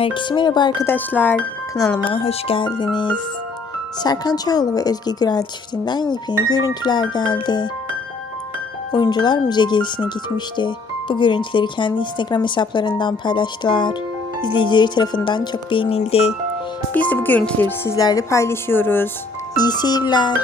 Herkese merhaba arkadaşlar. Kanalıma hoş geldiniz. Serkan Çayoğlu ve Özge Gürel çiftinden yepyeni görüntüler geldi. Oyuncular müze gezisine gitmişti. Bu görüntüleri kendi Instagram hesaplarından paylaştılar. İzleyicileri tarafından çok beğenildi. Biz de bu görüntüleri sizlerle paylaşıyoruz. İyi seyirler.